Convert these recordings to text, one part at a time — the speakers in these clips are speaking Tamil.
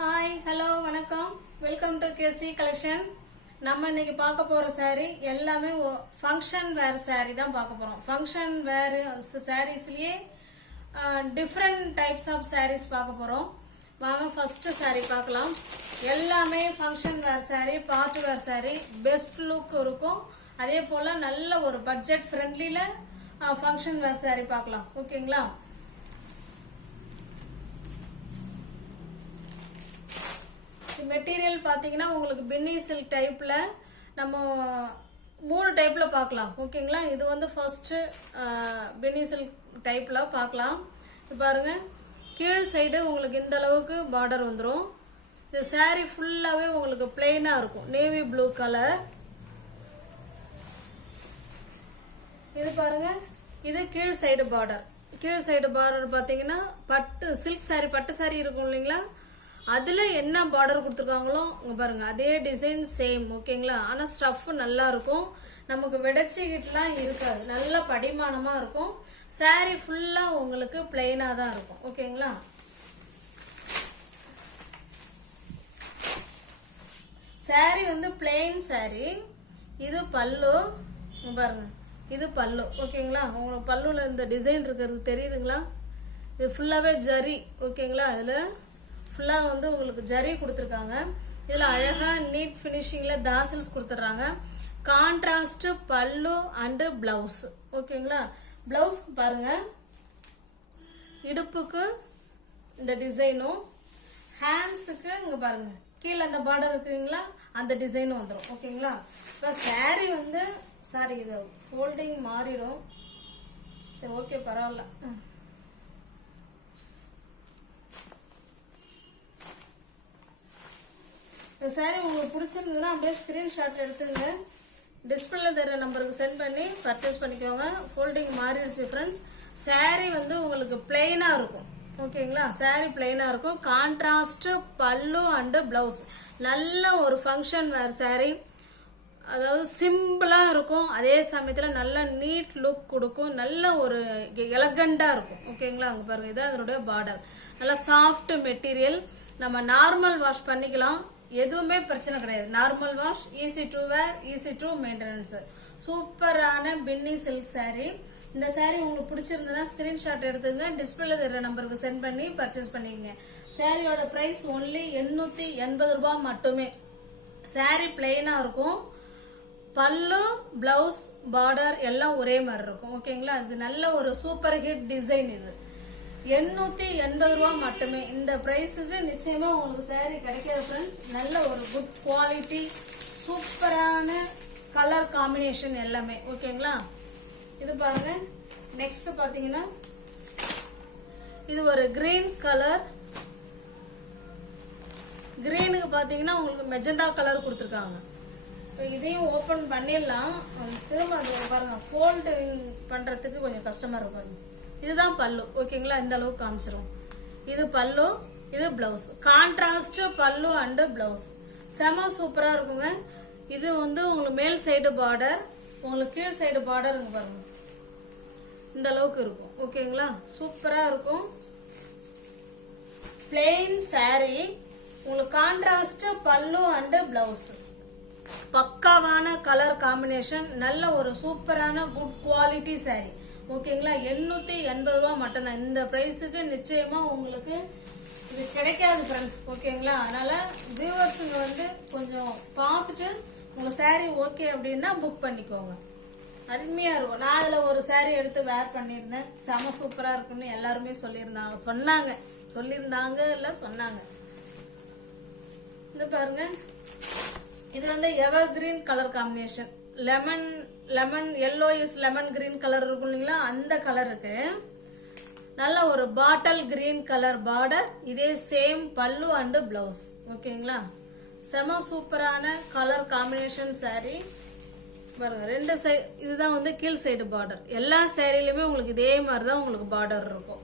ஹாய் ஹலோ வணக்கம் வெல்கம் டு கேசி கலெக்ஷன். நம்ம இன்னைக்கு பார்க்க போகிற saree எல்லாமே ஃபங்க்ஷன் வேர் saree தான் பார்க்க போகிறோம். ஃபங்க்ஷன் வேர் சாரீஸ்லேயே டிஃப்ரெண்ட் டைப்ஸ் ஆஃப் sarees பார்க்க போகிறோம். வாங்க ஃபஸ்ட்டு saree பார்க்கலாம். எல்லாமே function wear saree, party wear saree, best look இருக்கும். அதே போல் நல்ல ஒரு பட்ஜெட் ஃப்ரெண்ட்லியில் ஃபங்க்ஷன் வேர் saree பார்க்கலாம். ஓகேங்களா? மெட்டீரியல் பார்த்தீங்கன்னா உங்களுக்கு பின்னி சில்க் டைப்பில் நம்ம 3 டைப்பில் பார்க்கலாம். ஓகேங்களா? இது வந்து ஃபர்ஸ்ட்டு பின்னி சில்க் டைப்பில் பார்க்கலாம். இது பாருங்கள், கீழ் சைடு உங்களுக்கு இந்த அளவுக்கு பார்டர் வந்துடும். இது saree ஃபுல்லாகவே உங்களுக்கு பிளெயினாக இருக்கும், நேவி ப்ளூ கலர். இது பாருங்கள், இது கீழ் சைடு பார்டர். கீழ் சைடு பார்டர் பார்த்தீங்கன்னா பட்டு சில்க் saree, பட்டு saree இருக்கும் இல்லைங்களா, அதில் என்ன பார்டர் கொடுத்துருக்காங்களோ இங்கே பாருங்கள், அதே டிசைன் சேம். ஓகேங்களா? ஆனால் ஸ்டஃப் நல்லா இருக்கும், நமக்கு வெடைச்சிக்கிட்டுலாம் இருக்காது, நல்ல படிமானமாக இருக்கும். saree ஃபுல்லாக உங்களுக்கு பிளெயினாக தான் இருக்கும். ஓகேங்களா? saree வந்து பிளெயின் saree. இது பல்லு, பாருங்கள், இது பல்லு. ஓகேங்களா? உங்களுக்கு பல்லுவில் இந்த டிசைன் இருக்கிறது தெரியுதுங்களா? இது ஃபுல்லாகவே ஜரி. ஓகேங்களா? அதில் ஃபுல்லாக வந்து உங்களுக்கு ஜரி கொடுத்துருக்காங்க. இதில் அழகாக நீட் ஃபினிஷிங்கில் தாசல்ஸ் கொடுத்துட்றாங்க. கான்ட்ராஸ்ட்டு பல்லு அண்டு ப்ளவுஸ். ஓகேங்களா? ப்ளவுஸ் பாருங்கள், இடுப்புக்கு இந்த டிசைனும், ஹேண்ட்ஸுக்கு இங்கே பாருங்கள் கீழே அந்த பார்டர் இருக்குங்களா, அந்த டிசைனும் வந்துடும். ஓகேங்களா? இப்போ saree வந்து இது ஃபோல்டிங் மாறிடும். சரி, ஓகே, பரவாயில்ல. இந்த saree உங்களுக்கு பிடிச்சிருந்ததுன்னா அப்படியே ஸ்க்ரீன்ஷாட் எடுத்துங்க, டிஸ்பிளேல தர நம்பருக்கு சென்ட் பண்ணி பர்ச்சேஸ் பண்ணிக்கோங்க. ஃபோல்டிங் மாறிடுச்சு ஃப்ரெண்ட்ஸ். saree வந்து உங்களுக்கு பிளெயினாக இருக்கும். ஓகேங்களா? saree பிளெயினாக இருக்கும். கான்ட்ராஸ்ட்டு பல்லு அண்டு ப்ளவுஸ். நல்ல ஒரு ஃபங்க்ஷன் வேர் saree, அதாவது சிம்பிளாக இருக்கும், அதே சமயத்தில் நல்ல நீட் லுக் கொடுக்கும், நல்ல ஒரு எலகண்டாக இருக்கும். ஓகேங்களா? அங்கே பாருங்கள், இதான் அதனுடைய பார்டர். நல்லா சாஃப்ட் மெட்டீரியல், நம்ம நார்மல் வாஷ் பண்ணிக்கலாம், எதுவுமே பிரச்சனை கிடையாது. Normal wash, easy to wear, easy to maintenance. சூப்பரான பின்னி சில்க் saree. இந்த saree உங்களுக்கு பிடிச்சிருந்ததுன்னா ஸ்க்ரீன்ஷாட் எடுத்துங்க, டிஸ்பிளேல தர நம்பருக்கு சென்ட் பண்ணி பர்ச்சேஸ் பண்ணிக்கங்க. சாரியோட ப்ரைஸ் ஒன்லி 880 ரூபாய் மட்டுமே. saree பிளெயினாக இருக்கும், பல்லு ப்ளவுஸ் பார்டர் எல்லாம் ஒரே மாதிரி இருக்கும். ஓகேங்களா? இது நல்ல ஒரு சூப்பர் ஹிட் டிசைன். இது 880 ரூபா மட்டுமே. இந்த ப்ரைஸுக்கு நிச்சயமாக உங்களுக்கு saree கிடைக்காது ஃப்ரெண்ட்ஸ். நல்ல ஒரு குட் குவாலிட்டி, சூப்பரான கலர் காம்பினேஷன் எல்லாமே. ஓகேங்களா? இது பாருங்க, நெக்ஸ்ட் பார்த்தீங்கன்னா இது ஒரு கிரீன் கலர். கிரீனுக்கு பார்த்தீங்கன்னா உங்களுக்கு மெஜந்தா கலர் கொடுத்துருக்காங்க. இப்போ இதையும் ஓப்பன் பண்ணிடலாம். திரும்ப அது பாருங்கள், ஃபோல்டிங் பண்ணுறதுக்கு கொஞ்சம் கஷ்டமாக இருக்கும். இதுதான் பல்லு. ஓகேங்களா? இந்த அளவுக்கு காமிச்சிரும். இது பல்லு, இது ப்ளவுஸ். கான்ட்ராஸ்ட் பல்லு அண்டு ப்ளவுஸ் செம சூப்பராக இருக்குங்க. இது வந்து உங்களுக்கு மேல் சைடு பார்டர், உங்களுக்கு கீழ் சைடு பார்டர் இங்கே பாருங்க, இந்த அளவுக்கு இருக்கும். ஓகேங்களா? சூப்பராக இருக்கும். பிளெயின் saree, உங்களுக்கு கான்ட்ராஸ்ட் பல்லு அண்டு ப்ளவுஸ். பக்காவான கலர் காம்பினேஷன், நல்ல ஒரு சூப்பரான குட் குவாலிட்டி saree. ஓகேங்களா? 880 ரூபா மட்டும்தான். இந்த ப்ரைஸுக்கு நிச்சயமாக உங்களுக்கு இது கிடைக்காது ஃப்ரெண்ட்ஸ். ஓகேங்களா? அதனால் வியூவர்ஸுங்க வந்து கொஞ்சம் பார்த்துட்டு உங்கள் saree ஓகே அப்படின்னா புக் பண்ணிக்கோங்க. அருமையாக இருக்கும். நான் அதில் ஒரு saree எடுத்து வேர் பண்ணியிருந்தேன், செம சூப்பராக இருக்குன்னு எல்லாருமே சொன்னாங்க. இது பாருங்க, இது வந்து எவர் green colour combination. Lemon yellow is lemon green colour இருக்கும் இல்லைங்களா, அந்த கலருக்கு நல்ல ஒரு பாட்டில் கிரீன் கலர் பார்டர். இதே சேம் பல்லு அண்டு ப்ளவுஸ். ஓகேங்களா? செம சூப்பரான கலர் காம்பினேஷன் saree. பாருங்க, 2 சைடு, இதுதான் வந்து கீழ் சைடு பார்டர். எல்லா சாரிலையுமே உங்களுக்கு இதே மாதிரி தான் உங்களுக்கு பார்டர் இருக்கும்.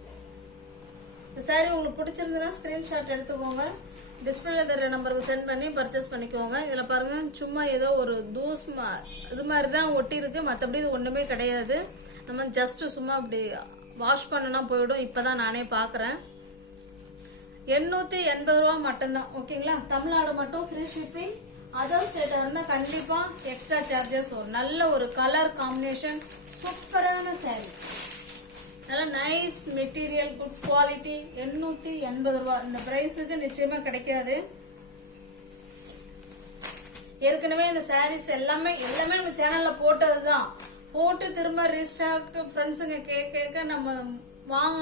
இந்த saree உங்களுக்கு பிடிச்சிருந்ததுன்னா ஸ்க்ரீன்ஷாட் எடுத்துக்கோங்க, டிஸ்பிளேல தர நம்பருக்கு சென்ட் பண்ணி பர்ச்சேஸ் பண்ணிக்கோங்க. இதில் பாருங்கள், சும்மா ஏதோ ஒரு தூஸ் இது மாதிரி தான் ஒட்டி இருக்கு, மற்றபடி இது ஒன்றுமே கிடையாது. நம்ம ஜஸ்ட்டு சும்மா அப்படி வாஷ் பண்ணனா போயிடும். இப்போ தான் நானே பார்க்குறேன். 880 ரூபா மட்டும்தான். ஓகேங்களா, தமிழ்நாடு மட்டும் ஃப்ரீ ஷிப்பிங். அதர் ஸ்டேட்டாக இருந்தால் கண்டிப்பாக எக்ஸ்ட்ரா சார்ஜஸ் வரும். நல்ல ஒரு கலர் காம்பினேஷன், சூப்பரான சாரீ, நல்ல நைஸ் மெட்டீரியல், குட் குவாலிட்டி. 880 ரூபா இந்த ப்ரைஸுக்கு நிச்சயமாக கிடைக்காது. ஏற்கனவே இந்த சாரீஸ் எல்லாமே நம்ம சேனலில் போட்டது தான். போட்டு திரும்ப ரீஸ்டாக் ஃப்ரெண்ட்ஸுங்க கேட்க நம்ம வாங்க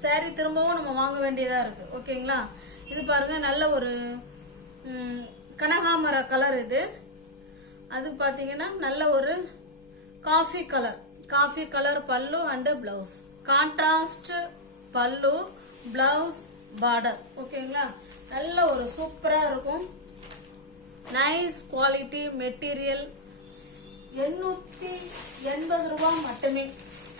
சாரீ திரும்பவும் நம்ம வாங்க வேண்டியதாக இருக்குது. ஓகேங்களா, இது பாருங்கள், நல்ல ஒரு கனகாமர கலர். இது அது பார்த்தீங்கன்னா நல்ல ஒரு காஃபி கலர் பல்லு அண்டு ப்ளவுஸ், கான்ட்ராஸ்ட் பல்லு, ப்ளவுஸ், பார்டர். ஓகேங்களா, நல்ல ஒரு சூப்பராக இருக்கும். Nice quality material. 880 ரூபா மட்டுமே.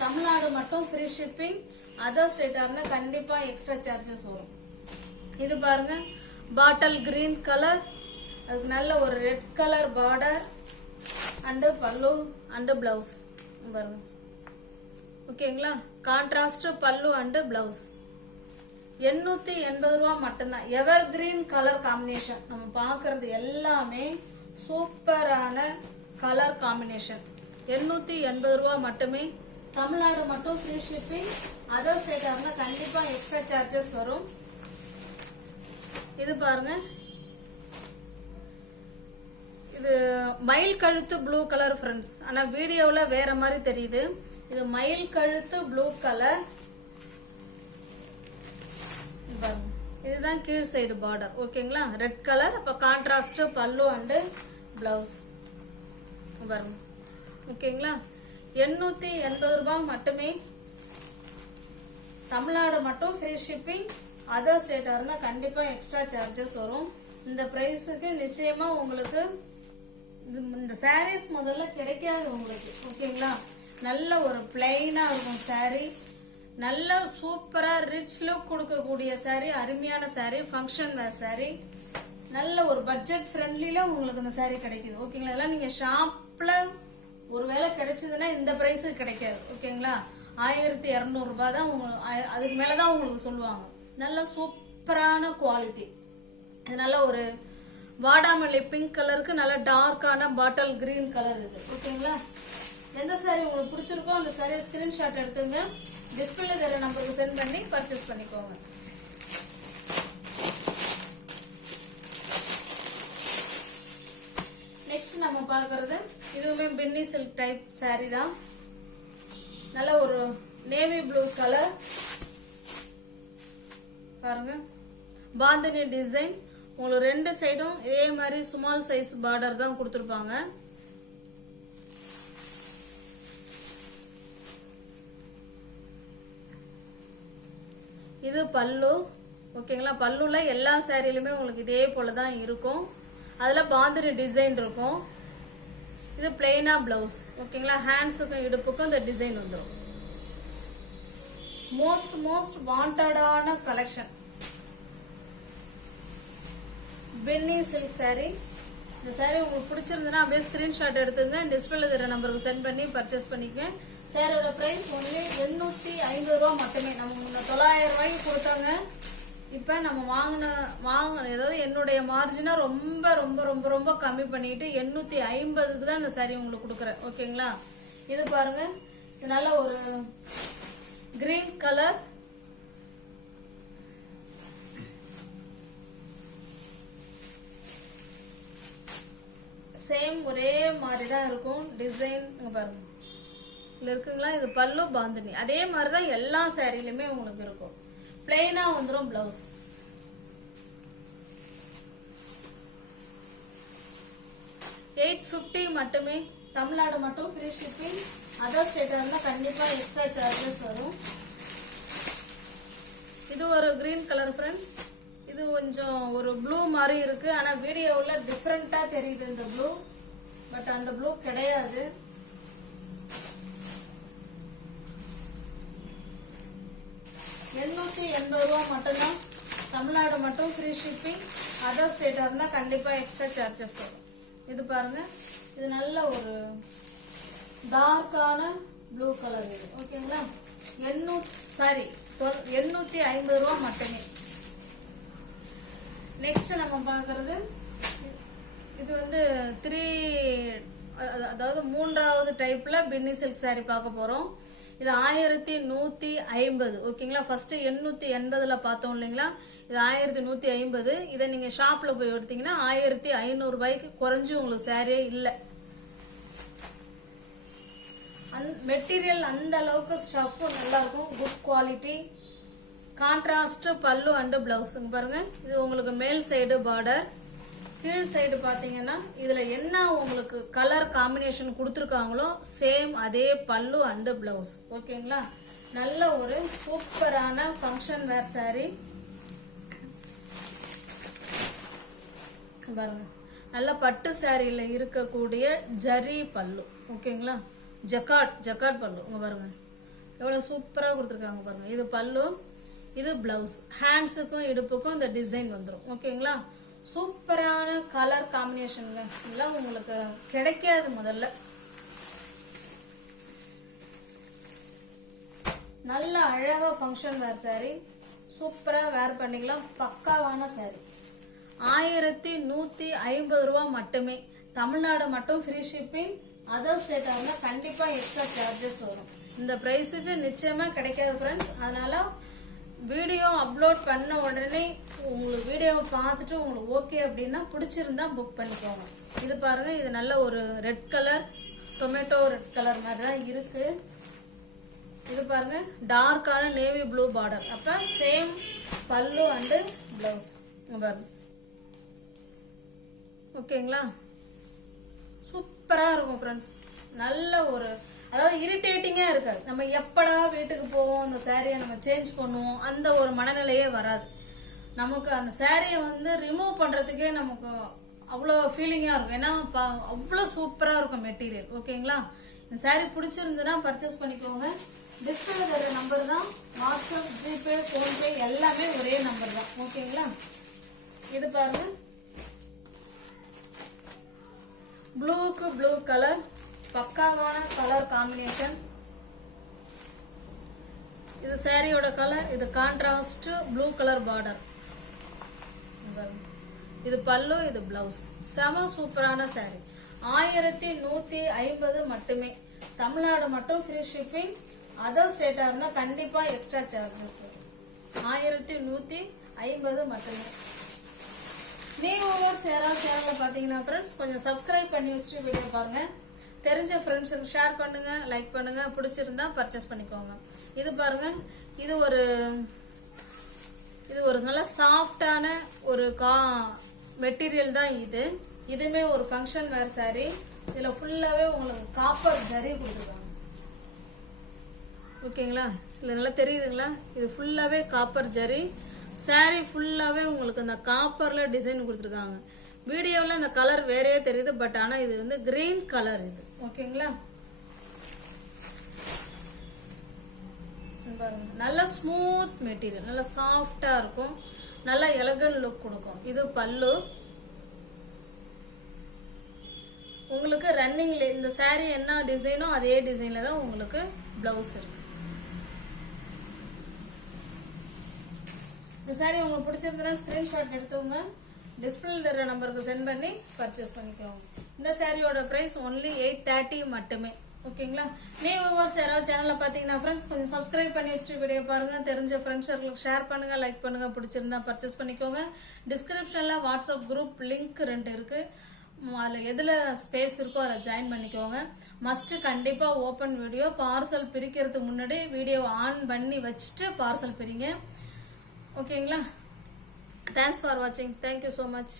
தமிழ்நாடு மட்டும் ஃப்ரீ ஷிப்பிங். அதர் ஸ்டேட்டாக இருந்தால் கண்டிப்பாக எக்ஸ்ட்ரா சார்ஜஸ் வரும். இது பாருங்க, பாட்டில் கிரீன் கலர், அதுக்கு நல்ல ஒரு ரெட் கலர் பார்டர் அண்டு பல்லு அண்டு ப்ளவுஸ் பாருங்க. ஓகேங்களா, கான்ட்ராஸ்ட் பல்லு அண்டு ப்ளவுஸ். 880 ரூபா மட்டும்தான். எவர் கிரீன் கலர் காம்பினேஷன். நம்ம பார்க்கறது எல்லாமே சூப்பரான கலர் காம்பினேஷன். 880 ரூபா மட்டுமே. தமிழ்நாடு மட்டும் ஃப்ரீ ஷிப்பிங். அதர் ஸ்டேட்டாக இருந்தால் கண்டிப்பாக எக்ஸ்ட்ரா சார்ஜஸ் வரும். இது பாருங்க, இது மயில் கழுத்து ப்ளூ கலர் ஃப்ரெண்ட்ஸ். ஆனால் வீடியோவில் வேற மாதிரி தெரியுது. இது மயில் கழுத்து ப்ளூ கலர். இதுதான் கீழ் சைடு பார்டர். ஓகேங்களா, ரெட் கலர். அப்போ கான்ட்ராஸ்ட் பல்லு அண்டு ப்ளவுஸ் பாருங்க. ஓகேங்களா, 880 ரூபா மட்டுமே. தமிழ்நாடு மட்டும் ஃப்ரீ ஷிப்பிங். அதர் ஸ்டேட்டாக இருந்தால் கண்டிப்பாக எக்ஸ்ட்ரா சார்ஜஸ் வரும். இந்த ப்ரைஸுக்கு நிச்சயமாக உங்களுக்கு இந்த சாரீஸ் முதல்ல கிடைக்காது உங்களுக்கு. ஓகேங்களா, நல்ல ஒரு பிளைனாக இருக்கும் சாரீ. நல்ல சூப்பராக ரிச் லுக் கொடுக்கக்கூடிய சாரீ, அருமையான சாரீ, ஃபங்க்ஷன் வேர் சாரீ. நல்ல ஒரு பட்ஜெட் ஃப்ரெண்ட்லியில் உங்களுக்கு இந்த சாரீ கிடைக்குது. ஓகேங்களா, இதெல்லாம் நீங்கள் ஷாப்பில் ஒரு வேளை கிடைச்சதுன்னா இந்த ப்ரைஸுக்கு கிடைக்காது. ஓகேங்களா, 1200 ரூபாய் தான் உங்களுக்கு, அதுக்கு மேலே தான் உங்களுக்கு சொல்லுவாங்க. நல்ல சூப்பரான குவாலிட்டி. இது நல்ல ஒரு வாடாமல்லி பிங்க் கலருக்கு நல்ல டார்க்கான பாட்டில் கிரீன் கலர் இது. ஓகேங்களா, எந்த சாரீ உங்களுக்கு பிடிச்சிருக்கோ அந்த சாரியை ஸ்கிரீன்ஷாட் எடுத்துங்க. டிஸ்பிளே தர நம்பருக்கு சென்ட் பண்ணி பர்ச்சேஸ் பண்ணிக்கோங்க. நெக்ஸ்ட் நம்ம பார்க்கறது இதுவுமே பின்னி சில்க் டைப் சாரீ தான். நல்ல ஒரு நேவி ப்ளூ கலர் பாருங்க, பாந்தினி டிசைன். உங்களுக்கு ரெண்டு சைடும் இதே மாதிரி ஸ்மால் சைஸ் பார்டர் தான் கொடுத்துருப்பாங்க. இது பல்லு. ஓகேங்களா, பல்லுல எல்லா சாரிலுமே உங்களுக்கு இதே போல தான் இருக்கும். அதில் பாந்தினி டிசைன் இருக்கும். இது பிளெயினா பிளவுஸ். ஓகேங்களா, ஹேண்ட்ஸுக்கும் இடுப்புக்கும் இந்த டிசைன் வந்துடும். மோஸ்ட் வாண்டடான கலெக்ஷன் பென்னி சில்க் சாரீ. இந்த சாரீ உங்களுக்கு பிடிச்சிருந்ததுன்னா அப்படியே ஸ்கிரீன்ஷாட் எடுத்துங்க. டிஸ்பிளே தர நம்பருக்கு சென்ட் பண்ணி பர்ச்சேஸ் பண்ணிக்க. சாரோட ப்ரைஸ் ஒன்லி 850 ரூபா மட்டுமே. நம்ம முன்ன 900 ரூபாய்க்கு கொடுத்தாங்க. இப்போ நம்ம வாங்கின ஏதாவது என்னுடைய மார்ஜினை ரொம்ப ரொம்ப ரொம்ப ரொம்ப கம்மி பண்ணிட்டு 850க்கு தான் இந்த சாரீ உங்களுக்கு கொடுக்குறேன். ஓகேங்களா, இது பாருங்க, இது நல்ல ஒரு கிரீன் கலர். சேம் ஒரே மாதிரி தான் இருக்கும் டிசைன். பாருங்க, இதில் இருக்குங்களா, இது பல்லு பாந்தினி. அதே மாதிரி தான் எல்லா சாரிலுமே உங்களுக்கு இருக்கும். பிளெயினா வந்துடும் பிளவுஸ். $850 மட்டுமே. தமிழ்நாடு மட்டும் ஃப்ரீ ஷிப்பிங். அதர் ஸ்டேட்டாக இருந்தால் கண்டிப்பாக எக்ஸ்ட்ரா சார்ஜஸ் வரும். இது ஒரு கிரீன் கலர் ஃப்ரெண்ட்ஸ். இது கொஞ்சம் ஒரு ப்ளூ மாதிரி இருக்கு. ஆனால் வீடியோவில் டிஃப்ரெண்ட்டாக தெரியுது இந்த ப்ளூ. பட் அந்த ப்ளூ கிடையாது. $880 மட்டும்தான். தமிழ்நாடு மட்டும் ஃப்ரீ ஷிப்பிங். அதர் ஸ்டேட்டாக இருந்தால் கண்டிப்பாக எக்ஸ்ட்ரா சார்ஜஸ் வரும். இது பாருங்க, இது நல்ல ஒரு டார்க்கான ப்ளூ கலர் இது. ஓகேங்களா, 850 ரூபா மட்டுமே. நெக்ஸ்ட் நம்ம பார்க்கறது இது வந்து அதாவது மூன்றாவது டைப்ல பின்னி சில்க் saree பார்க்க போறோம். இது 1150. ஓகேங்களா. ஃபர்ஸ்ட் 880ல பார்த்தோம் இல்லைங்களா, இது 1150. இதை நீங்க ஷாப்ல போய் எடுத்தீங்கன்னா 1500 ரூபாய்க்கு குறைஞ்சு உங்களுக்கு சாரியே இல்லை. மெட்டீரியல் அந்த அளவுக்கு ஸ்டஃப் நல்லா இருக்கும், குட் குவாலிட்டி. கான்ட்ராஸ்ட் பல்லு அண்ட் பிளவுஸுங்க பாருங்க. இது உங்களுக்கு மேல் சைடு பார்டர், கீழ் சைடு பார்த்தீங்கன்னா இதில் என்ன உங்களுக்கு கலர் காம்பினேஷன் கொடுத்துருக்காங்களோ சேம் அதே பல்லு அண்டு பிளவுஸ். ஓகேங்களா. நல்ல ஒரு சூப்பரான ஃபங்க்ஷன் வேர் saree பாருங்க. நல்ல பட்டு சாரியில் இருக்கக்கூடிய ஜரி பல்லு. ஓகேங்களா. ஜக்காட் பல்லு இங்கே பாருங்க, எவ்வளோ சூப்பராக கொடுத்துருக்காங்க பாருங்க. இது பல்லு, இது பிளவுஸ். ஹேண்ட்ஸுக்கும் இடுப்புக்கும் இந்த டிசைன் வந்துடும். ஓகேங்களா. சூப்பரான கலர் காம்பினேஷனுங்க, இதெல்லாம் உங்களுக்கு கிடைக்காது முதல்ல. நல்ல அழகா ஃபங்க்ஷன் வேர் saree, சூப்பரா வேர் பண்ணிக்கலாம். பக்காவான saree. 1150 ரூபா மட்டுமே. தமிழ்நாடு மட்டும் ஃப்ரீ ஷிப்பிங். அதர் ஸ்டேட்டாக இருந்தால் கண்டிப்பா எக்ஸ்ட்ரா சார்ஜஸ் வரும். இந்த பிரைஸுக்கு நிச்சயமா கிடைக்காது ஃப்ரெண்ட்ஸ். அதனால வீடியோ அப்லோட் பண்ண உடனே உங்களுக்கு வீடியோவை பார்த்துட்டு உங்களுக்கு ஓகே அப்படின்னா பிடிச்சிருந்தா புக் பண்ணிக்கோங்க. இது பாருங்க, இது நல்ல ஒரு red colour, tomato red colour மாதிரி தான் இருக்கு. இது பாருங்க, டார்க்கான நேவி ப்ளூ பார்டர். அப்ப சேம் பல்லு அண்டு பிளவுஸ் பாருங்க. ஓகேங்களா. சூப்பரா இருக்கும் ஃப்ரெண்ட்ஸ். நல்ல ஒரு அதாவது இரிட்டேட்டிங்கா இருக்காது. நம்ம எப்படா வீட்டுக்கு போவோம், அந்த சாரியை நம்ம சேஞ்ச் பண்ணுவோம், அந்த ஒரு மனநிலையே வராது நமக்கு. அந்த சாரியை வந்து ரிமூவ் பண்றதுக்கே நமக்கு அவ்வளோ ஃபீலிங்கா இருக்கும். ஏன்னா அவ்வளோ சூப்பரா இருக்கும் மெட்டீரியல். ஓகேங்களா. இந்த சாரி பிடிச்சிருந்துன்னா பர்ச்சேஸ் பண்ணிக்கோங்க. டிஸ்பிளே தர நம்பர் தான். வாட்ஸ்அப், ஜிபே, ஃபோன்பே எல்லாமே ஒரே நம்பர் தான். ஓகேங்களா. இது பாருங்க, ப்ளூக்கு ப்ளூ கலர், பக்காவான கலர் காம்பினேஷன். இது சாரியோட கலர், இது கான்ட்ராஸ்ட் ப்ளூ கலர் பார்டர். இது பல்லு, இது பிளவுஸ். செம சூப்பரான சாரி. 1150 மட்டுமே. தமிழ்நாடு மட்டும் ஃப்ரீ ஷிப்பிங். அதர் ஸ்டேட்டா இருந்தா கண்டிப்பா எக்ஸ்ட்ரா சார்ஜஸ் வரும். 1150 மட்டுமே. நீங்க ஒவ்வொரு சேனல்ல பாத்தீங்கன்னா ஃப்ரெண்ட்ஸ் கொஞ்சம் சப்ஸ்கிரைப் பண்ணி வச்சுட்டு வீடியோ பாருங்க. தெரிஞ்ச ஃப்ரெண்ட்ஸுக்கு ஷேர் பண்ணுங்க, லைக் பண்ணுங்க. பிடிச்சிருந்தா பர்ச்சேஸ் பண்ணிக்கோங்க. இது பாருங்க, இது ஒரு நல்ல சாஃப்டான ஒரு மெட்டீரியல் தான் இது. இதுமே ஒரு ஃபங்க்ஷன் வேர் saree. இதுல ஃபுல்லாவே உங்களுக்கு காப்பர் ஜரி கொடுத்துருக்காங்க. ஓகேங்களா. இதுல நல்லா தெரியுதுங்களா, இது ஃபுல்லாவே காப்பர் ஜரி. saree ஃபுல்லாவே உங்களுக்கு அந்த காப்பர்ல டிசைன் கொடுத்துருக்காங்க. வீடியோவில் இந்த கலர் வேறையே தெரியுது, பட் ஆனால் இது வந்து கிரீன் கலர் இது. ஓகேங்களா. நல்ல ஸ்மூத் மெட்டீரியல், நல்ல சாஃப்டா இருக்கும், நல்ல எலகன்ட் லுக் கொடுக்கும். இது பல்லு. உங்களுக்கு ரன்னிங்ல இந்த saree என்ன டிசைனோ அதே டிசைன்ல தான் உங்களுக்கு பிளவுஸ் இருக்கு. இந்த saree உங்களுக்கு பிடிச்சிருந்தா ஸ்கிரீன்ஷாட் எடுத்துங்க, டிஸ்பிளே தர நம்பருக்கு சென்ட் பண்ணி பர்ச்சேஸ் பண்ணிக்கோங்க. இந்த சாரியோட பிரைஸ் ஒன்லி 830 மட்டுமே. ஓகேங்களா. நீ ஒவ்வொரு சேனல்ல பாத்தீங்கன்னா ஃப்ரெண்ட்ஸ் கொஞ்சம் சப்ஸ்கிரைப் பண்ணி வச்சுட்டு வீடியோ பாருங்க. தெரிஞ்ச ஃப்ரெண்ட்ஸ் சர்க்கிளுக்கு ஷேர் பண்ணுங்க, லைக் பண்ணுங்க. பிடிச்சிருந்தா பர்ச்சேஸ் பண்ணிக்கோங்க. டிஸ்கிரிப்ஷன்ல வாட்ஸ்அப் குரூப் லிங்க் 2 இருக்கு. அதில் எதில் ஸ்பேஸ் இருக்கோ அதில் ஜாயின் பண்ணிக்கோங்க. மஸ்ட் கண்டிப்பாக ஓப்பன் வீடியோ. பார்சல் பிரிக்கிறதுக்கு முன்னாடி வீடியோ ஆன் பண்ணி வச்சுட்டு பார்சல் பிரிங்க. ஓகேங்களா. Thanks for watching. Thank you so much.